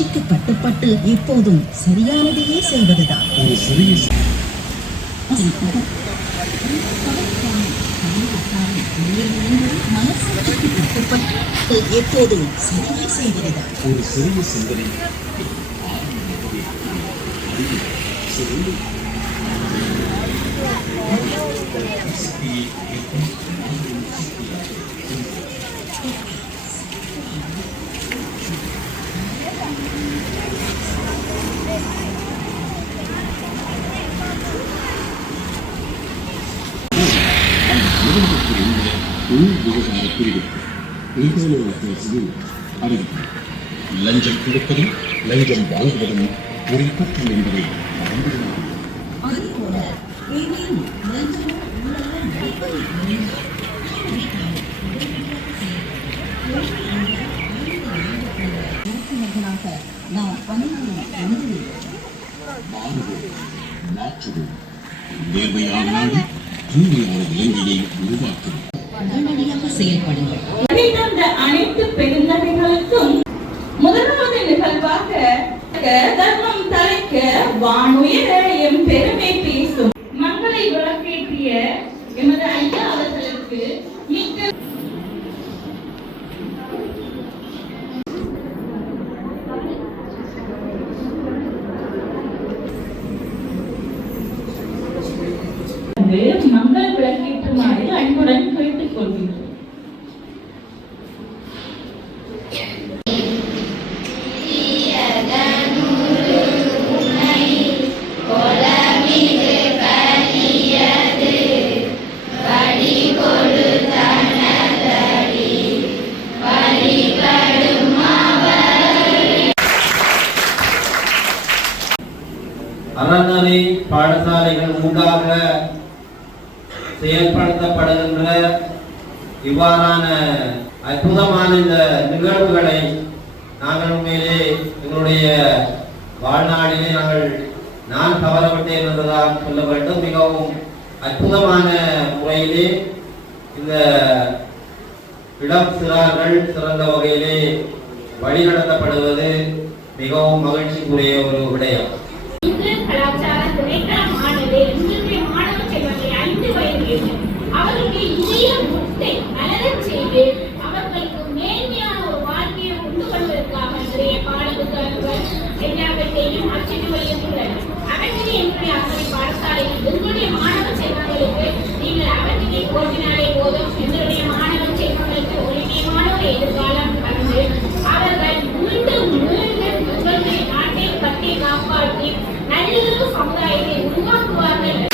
உணர்ச்சிக்கு கட்டுப்பட்டு எப்போதும் சரியானதையே செய்வதுதான் ஒரு சிறிய மனசாட்சிக்கு கட்டுப்பட்டு எப்போதும் சரியே செய்வதுதான் ஒரு சிறிய சிந்தனை லஞ்சம் கொடுப்பதும் லஞ்சம் வாங்குவதும் ஒரு குற்றம் என்பதை மாற்றுவோம். நேர்மையான நாடு தூய்மையான இலங்கையை உருவாக்கும். உடனடியாக செயல்படுங்கள். அனைத்து பெருந்தகைகளுக்கும் முதலாவது நிகழ்வாக தர்மம் தலைக்க வானுயர எம் பெருமை பேசும் மக்களை விளக்கேற்றிய எமது ஐயா அவர்களுக்கு மிக்க மங்கள் விளக்கேற்றுமாறு அன்புடன் கேட்டுக் கொள்கின்றோம். அறநெறி பாடசாலைகள் ஊடாக செயல்படுத்தப்படுகின்ற இவ்வாறான அற்புதமான இந்த நிகழ்வுகளை நாங்கள் உண்மையிலே எங்களுடைய வாழ்நாளிலே நான் தவறவிட்டேன் என்றுதான் சொல்ல வேண்டும். மிகவும் அற்புதமான முறையிலே இந்த இளம் சிறார்கள் சிறந்த வகையிலே வழிநடத்தப்படுவது மிகவும் மகிழ்ச்சிக்குரிய ஒரு விடயம். அவர்களுக்கு இந்திய முட்டை மலரச் செய்து அவர்களுக்கு மேன்மையான ஒரு வாழ்க்கையை கொண்டு வருவதற்காக நிறைய பாடப்புத்தகங்கள் எல்லாவற்றையும் அச்சிட்டு வருகின்றனர். அவற்றினை என்னுடைய அக்கறை பாடசாலையில் எங்களுடைய மாணவ செல்வங்களுக்கு நீங்கள் அவற்றினை போட்டினாலே போதும். எங்களுடைய மாணவ செல்வங்களுக்கு ஒளிமையான ஒரு எதிர்காலம் கலந்து அவர்கள் மீண்டும் எங்களுடைய நாட்டை கட்டி காப்பாற்றி நல்லொரு சமுதாயத்தை உருவாக்குவார்கள்.